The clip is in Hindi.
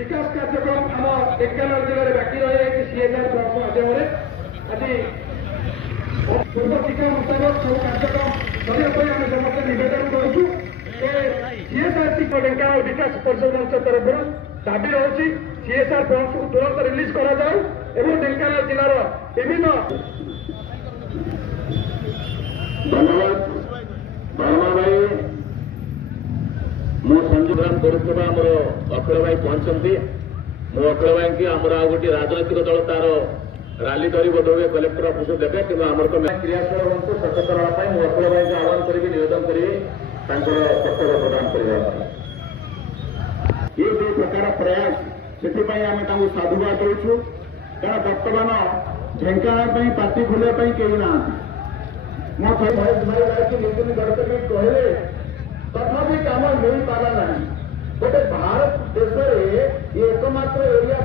विकास कार्यक्रम आम ढेंकानाल जिले में बाकी रही सीएसआर माध्यम आज पूर्व टीका मुताबक सब कार्यक्रम करने आम समस्त नवेदन करुँ सीएसआर टीका ढेंकानाल विकास परिषद मंच तरफ दाबी रही सीएसआर फंड को तुरंत रिलीज करा ढेंकानाल जिलार विभिन्न धन्यवाद वर्मा भाई मु संयोजन करुवा आम अखिल भाई पहुंचती मु अखिल भाई की आमर आ गोटे राजनैतिक दल तार राली धरी बोध हुए कलेक्टर अफिस देवे कि क्रियाशील हूँ सचेतन होगा मु अखिल भाई को आह्वान करी निवेदन करी कर्तव्य प्रदान करने ये जो प्रकार प्रयास से आम साधुवाद देचु कारण बर्तमान ढेंकानाल पार्टी खोलिया कहीं ना नितिन गडकरी कहले तथापि कम मिल पारा ना गोटे भारत देश में एकमात्र एरिया